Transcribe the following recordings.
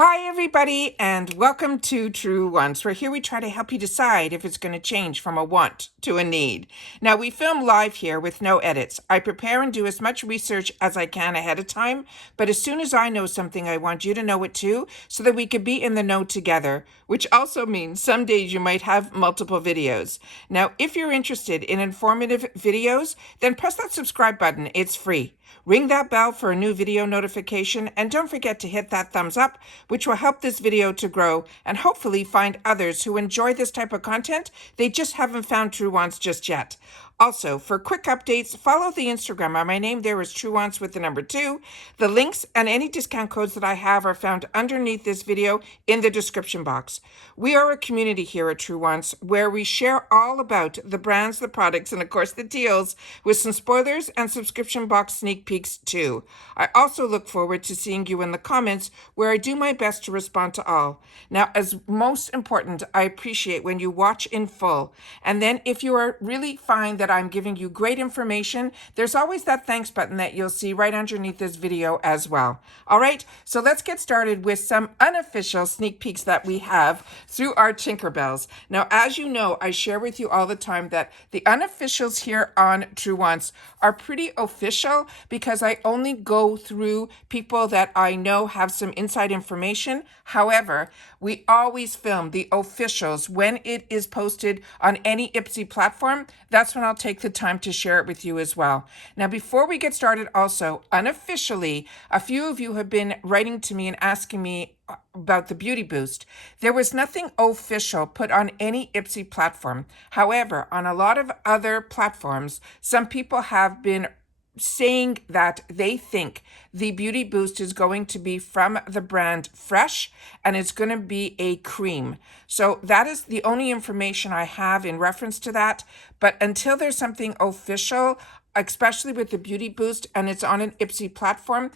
Hi, everybody, and welcome to Truewants, where here we try to help you decide if it's going to change from a want to a need. Now, we film live here with no edits. I prepare and do as much research as I can ahead of time, but as soon as I know something, I want you to know it too, so that we could be in the know together, which also means some days you might have multiple videos. Now, if you're interested in informative videos, then press that subscribe button. It's free. Ring that bell for a new video notification, and don't forget to hit that thumbs up, which will help this video to grow and hopefully find others who enjoy this type of content. They just haven't found Truewants just yet. Also, for quick updates, follow the Instagram. My name there is Truewants with the number 2. The links and any discount codes that I have are found underneath this video in the description box. We are a community here at Truewants where we share all about the brands, the products, and of course the deals, with some spoilers and subscription box sneak peeks too. I also look forward to seeing you in the comments, where I do my best to respond to all. Now, as most important, I appreciate when you watch in full. And then if you are really find that I'm giving you great information, there's always that thanks button that you'll see right underneath this video as well. All right, so let's get started with some unofficial sneak peeks that we have through our Tinkerbells. Now, as you know, I share with you all the time that the unofficials here on Truewants are pretty official because I only go through people that I know have some inside information. However, we always film the officials when it is posted on any IPSY platform. That's when I'll take the time to share it with you as well. Now, before we get started, also, unofficially, a few of you have been writing to me and asking me about the Beauty Boost. There was nothing official put on any IPSY platform. However, on a lot of other platforms, some people have been saying that they think the Beauty Boost is going to be from the brand Fresh, and it's going to be a cream. So that is the only information I have in reference to that. But until there's something official, especially with the Beauty Boost, and it's on an IPSY platform,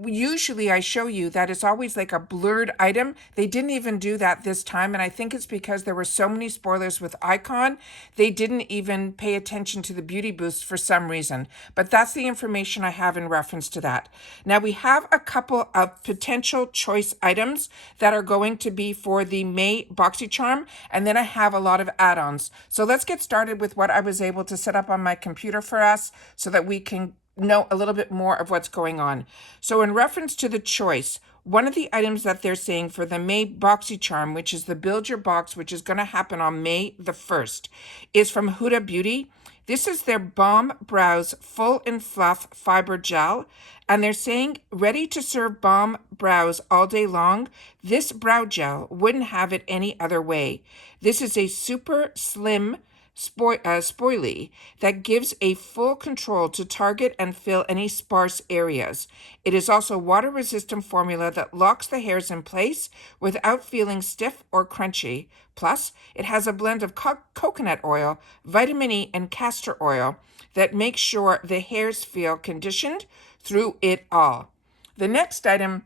usually I show you that it's always like a blurred item. They didn't even do that this time, and I think it's because there were so many spoilers with Icon, they didn't even pay attention to the Beauty Boost for some reason. But that's the information I have in reference to that. Now, we have a couple of potential choice items that are going to be for the May Boxycharm, and then I have a lot of add-ons. So let's get started with what I was able to set up on my computer for us so that we can know a little bit more of what's going on. So in reference to the choice, one of the items that they're saying for the May Boxycharm, which is the Build Your Box, which is going to happen on May the 1st, is from Huda Beauty. This is their Balm Brows Full and Fluff Fiber Gel, and they're saying ready to serve balm brows all day long. This brow gel wouldn't have it any other way. This is a super slim spoilie that gives a full control to target and fill any sparse areas. It is also a water-resistant formula that locks the hairs in place without feeling stiff or crunchy. Plus, it has a blend of coconut oil, vitamin E, and castor oil that makes sure the hairs feel conditioned through it all. The next item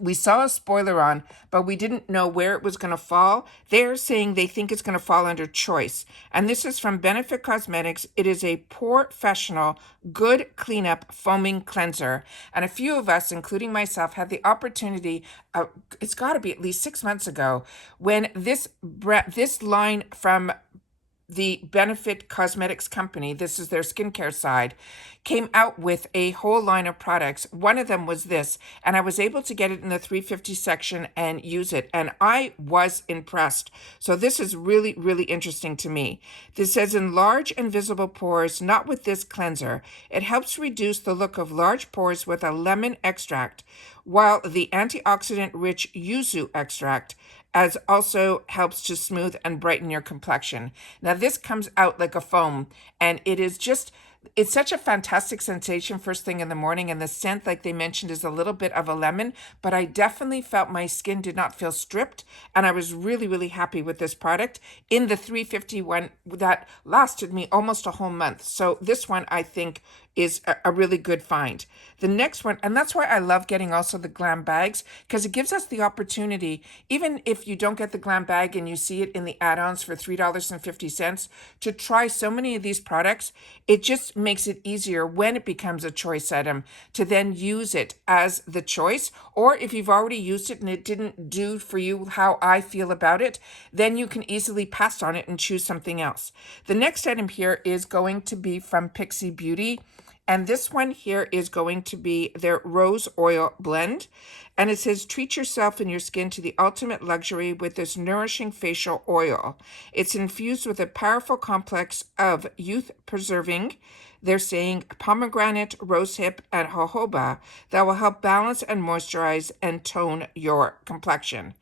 we saw a spoiler on, but we didn't know where it was going to fall. They're saying they think it's going to fall under choice. And this is from Benefit Cosmetics. It is a professional good cleanup foaming cleanser. And a few of us, including myself, had the opportunity, it's got to be at least 6 months ago, when this line from the Benefit Cosmetics company, this is their skincare side, came out with a whole line of products. One of them was this, and I was able to get it in the 350 section and use it, and I was impressed. So this is really, really interesting to me. This says enlarge invisible pores, not with this cleanser. It helps reduce the look of large pores with a lemon extract, while the antioxidant-rich yuzu extract as also helps to smooth and brighten your complexion. Now, this comes out like a foam, and it is just, it's such a fantastic sensation first thing in the morning, and the scent, like they mentioned, is a little bit of a lemon, but I definitely felt my skin did not feel stripped, and I was really, really happy with this product. In the 350 one, that lasted me almost a whole month. So this one, I think, is a really good find. The next one, and that's why I love getting also the glam bags, because it gives us the opportunity, even if you don't get the glam bag and you see it in the add-ons for $3.50, to try so many of these products. It just makes it easier when it becomes a choice item to then use it as the choice. Or if you've already used it and it didn't do for you how I feel about it, then you can easily pass on it and choose something else. The next item here is going to be from IPSY Beauty. And this one here is going to be their Rose Oil Blend. And it says, treat yourself and your skin to the ultimate luxury with this nourishing facial oil. It's infused with a powerful complex of youth-preserving, they're saying, pomegranate, rosehip, and jojoba that will help balance and moisturize and tone your complexion.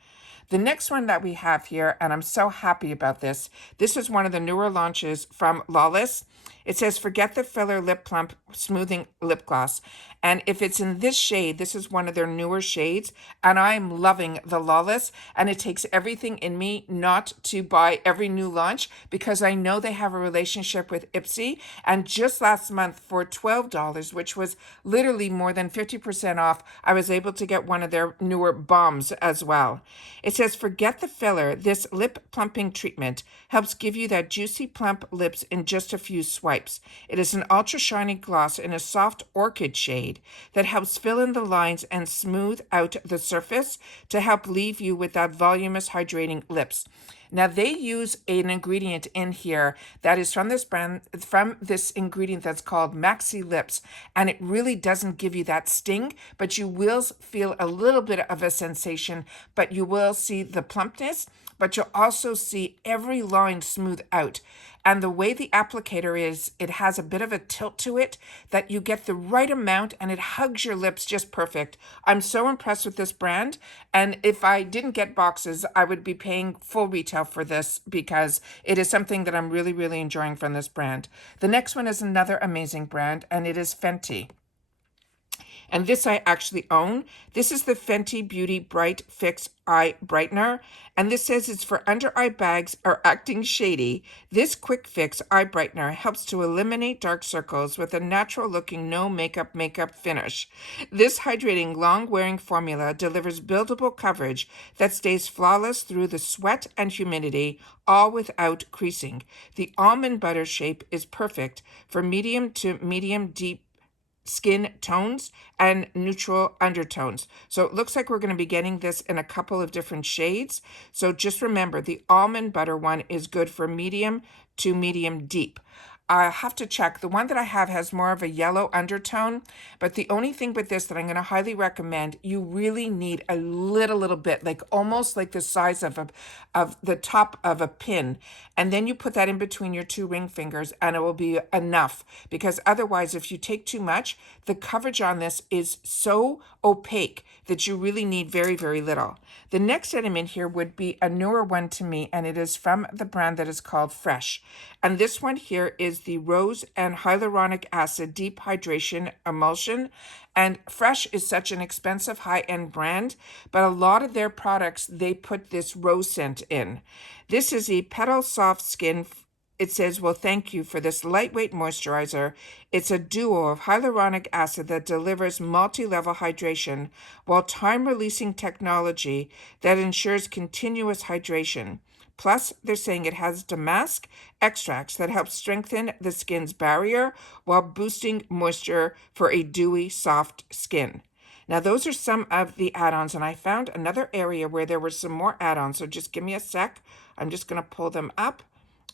The next one that we have here, and I'm so happy about this, this is one of the newer launches from Lawless. It says, forget the filler lip plump smoothing lip gloss. And if it's in this shade, this is one of their newer shades, and I'm loving the Lawless, and it takes everything in me not to buy every new launch because I know they have a relationship with IPSY, and just last month for $12, which was literally more than 50% off, I was able to get one of their newer bombs as well. It says, forget the filler. This lip plumping treatment helps give you that juicy plump lips in just a few swipes. It is an ultra shiny gloss in a soft orchid shade that helps fill in the lines and smooth out the surface to help leave you with that voluminous hydrating lips. Now they use an ingredient in here that is from this brand, from this ingredient that's called Maxi Lips, and it really doesn't give you that sting, but you will feel a little bit of a sensation, but you will see the plumpness, but you'll also see every line smooth out. And the way the applicator is, it has a bit of a tilt to it that you get the right amount and it hugs your lips just perfect. I'm so impressed with this brand. And if I didn't get boxes, I would be paying full retail for this because it is something that I'm really, really enjoying from this brand. The next one is another amazing brand, and it is Fenty. And this I actually own. This is the Fenty Beauty Bright Fix Eye Brightener. And this says it's for under eye bags or acting shady. This quick fix eye brightener helps to eliminate dark circles with a natural looking no makeup finish. This hydrating long wearing formula delivers buildable coverage that stays flawless through the sweat and humidity, all without creasing. The almond butter shape is perfect for medium to medium deep skin tones and neutral undertones. So it looks like we're going to be getting this in a couple of different shades. So just remember, the almond butter one is good for medium to medium deep. I have to check. The one that I have has more of a yellow undertone, but the only thing with this that I'm going to highly recommend, you really need a little bit, like almost like the size of the top of a pin, and then you put that in between your two ring fingers and it will be enough, because otherwise if you take too much, the coverage on this is so opaque that you really need very, very little. The next item in here would be a newer one to me, and it is from the brand that is called Fresh. And this one here is the Rose and Hyaluronic Acid Deep Hydration Emulsion. And Fresh is such an expensive high-end brand, but a lot of their products, they put this rose scent in. This is a Petal Soft Skin. It says, well, thank you for this lightweight moisturizer. It's a duo of hyaluronic acid that delivers multi-level hydration while time-releasing technology that ensures continuous hydration. Plus, they're saying it has damask extracts that help strengthen the skin's barrier while boosting moisture for a dewy, soft skin. Now, those are some of the add-ons, and I found another area where there were some more add-ons, so just give me a sec. I'm just going to pull them up,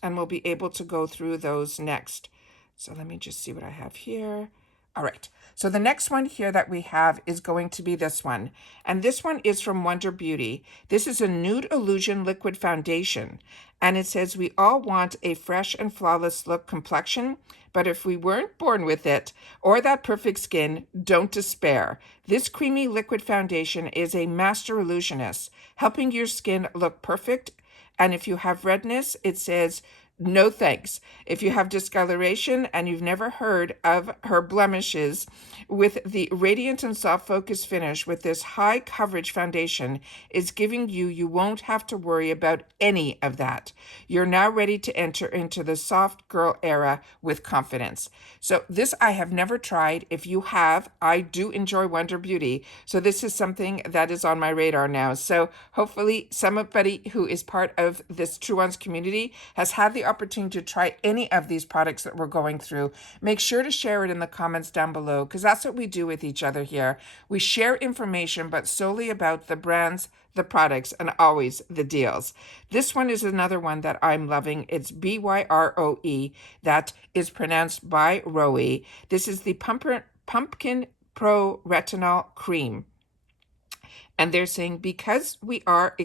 and we'll be able to go through those next. So let me just see what I have here. All right, so the next one here that we have is going to be this one. And this one is from Huda Beauty. This is a Nude Illusion Liquid Foundation. And it says, we all want a fresh and flawless look complexion, but if we weren't born with it or that perfect skin, don't despair. This creamy liquid foundation is a master illusionist, helping your skin look perfect. And if you have redness, it says, no thanks. If you have discoloration and you've never heard of her blemishes, with the radiant and soft focus finish with this high coverage foundation is giving you won't have to worry about any of that. You're now ready to enter into the soft girl era with confidence. So this I have never tried. If you have, I do enjoy Wonder Beauty. So this is something that is on my radar now. So hopefully somebody who is part of this Truewants community has had the opportunity to try any of these products that we're going through. Make sure to share it in the comments down below, because that's what we do with each other here. We share information, but solely about the brands, the products, and always the deals. This one is another one that I'm loving. It's BYROE. That is pronounced by RYOE. This is the Pumpkin Pro Retinol Cream. And they're saying because we are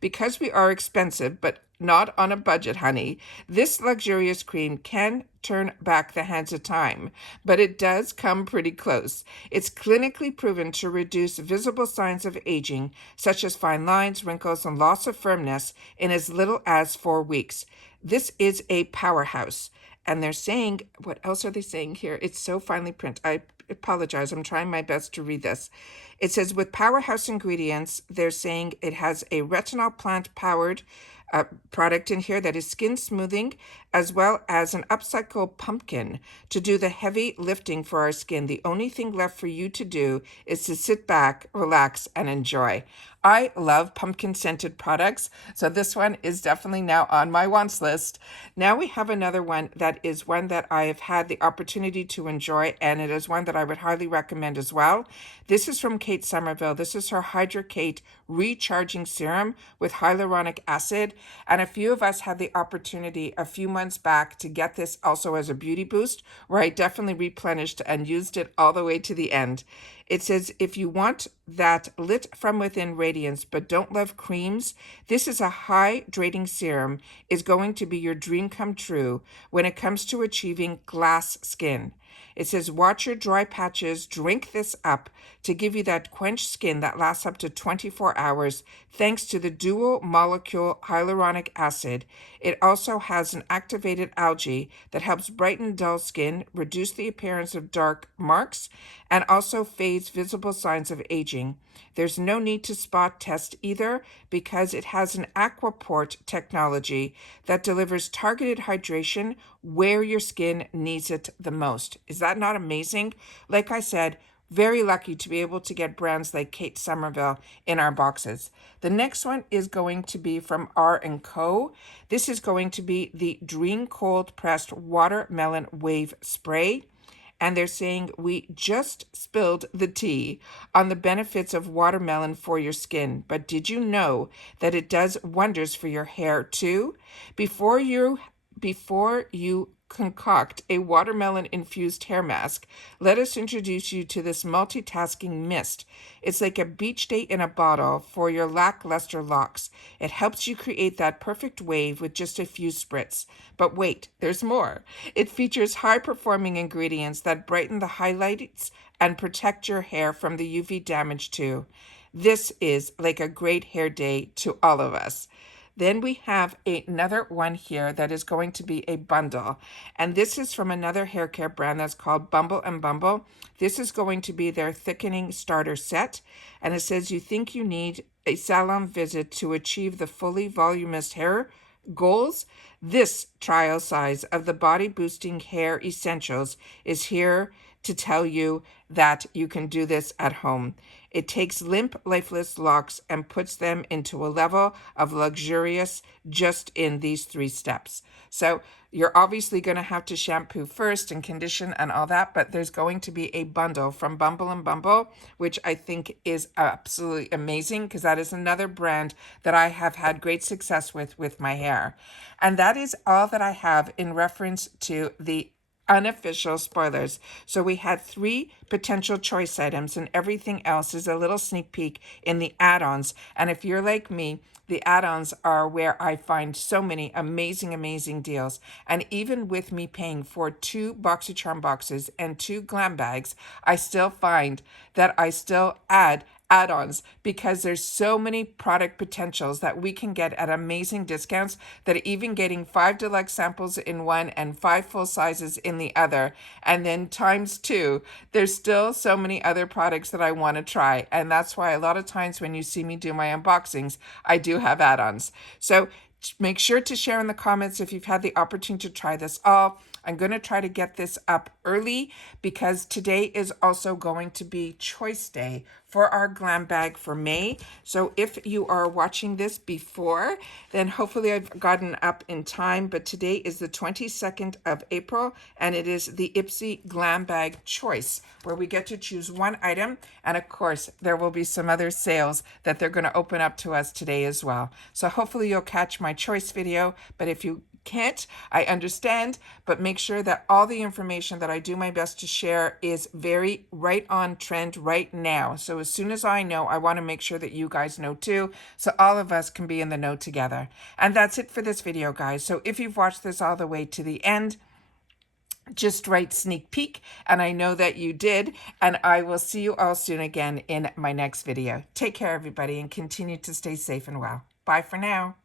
because we are expensive, but not on a budget, honey, this luxurious cream can turn back the hands of time, but it does come pretty close. It's clinically proven to reduce visible signs of aging, such as fine lines, wrinkles, and loss of firmness in as little as 4 weeks. This is a powerhouse. And they're saying, what else are they saying here? It's so finely print. I apologize. I'm trying my best to read this. It says, with powerhouse ingredients, they're saying it has a retinol plant powered product in here that is skin smoothing, as well as an upcycled pumpkin to do the heavy lifting for our skin. The only thing left for you to do is to sit back, relax, and enjoy. I love pumpkin scented products, so this one is definitely now on my wants list. Now we have another one that is one that I have had the opportunity to enjoy, and it is one that I would highly recommend as well. This is from Kate Somerville. This is her Hydrate Recharging Serum with hyaluronic acid, and a few of us had the opportunity a few months back to get this also as a beauty boost, where I definitely replenished and used it all the way to the end. It says, if you want that lit from within radiance but don't love creams, this is a hydrating serum is going to be your dream come true when it comes to achieving glass skin. It says, watch your dry patches, drink this up to give you that quenched skin that lasts up to 24 hours thanks to the dual molecule hyaluronic acid. It also has an activated algae that helps brighten dull skin, reduce the appearance of dark marks, and also fades visible signs of aging. There's no need to spot test either because it has an aquaport technology that delivers targeted hydration where your skin needs it the most. Is that not amazing? Like I said, very lucky to be able to get brands like Kate Somerville in our boxes. The next one is going to be from R&Co. This is going to be the Dream Cold Pressed Watermelon Wave Spray. And they're saying, we just spilled the tea on the benefits of watermelon for your skin. But did you know that it does wonders for your hair too? Before you concoct a watermelon-infused hair mask, let us introduce you to this multitasking mist. It's like a beach day in a bottle for your lackluster locks. It helps you create that perfect wave with just a few spritz. But wait, there's more. It features high-performing ingredients that brighten the highlights and protect your hair from the UV damage too. This is like a great hair day to all of us. Then we have another one here that is going to be a bundle. And this is from another hair care brand that's called Bumble Bumble. This is going to be their thickening starter set. And it says, you think you need a salon visit to achieve the fully voluminous hair goals? This trial size of the body boosting hair essentials is here to tell you that you can do this at home. It takes limp, lifeless locks and puts them into a level of luxurious just in these 3 steps. So you're obviously going to have to shampoo first and condition and all that, but there's going to be a bundle from Bumble Bumble, which I think is absolutely amazing because that is another brand that I have had great success with my hair. And that is all that I have in reference to the unofficial spoilers. So we had 3 potential choice items and everything else is a little sneak peek in the add-ons. And if you're like me, the add-ons are where I find so many amazing deals. And even with me paying for 2 Boxycharm boxes and 2 glam bags, I still find that I still add add-ons, because there's so many product potentials that we can get at amazing discounts, that even getting 5 deluxe samples in one and 5 full sizes in the other, and then times 2, there's still so many other products that I want to try. And that's why a lot of times when you see me do my unboxings, I do have add-ons. So make sure to share in the comments if you've had the opportunity to try this all. I'm going to try to get this up early because today is also going to be choice day for our glam bag for May. So if you are watching this before, then hopefully I've gotten up in time. But today is the 22nd of April, and it is the IPSY glam bag choice, where we get to choose one item. And of course, there will be some other sales that they're going to open up to us today as well. So hopefully you'll catch my choice video. But if you can't, I understand, but make sure that all the information that I do my best to share is very right on trend right now. So as soon as I know, I want to make sure that you guys know too, so all of us can be in the know together. And that's it for this video, guys. So if you've watched this all the way to the end, just write sneak peek, and I know that you did, and I will see you all soon again in my next video. Take care, everybody, and continue to stay safe and well. Bye for now.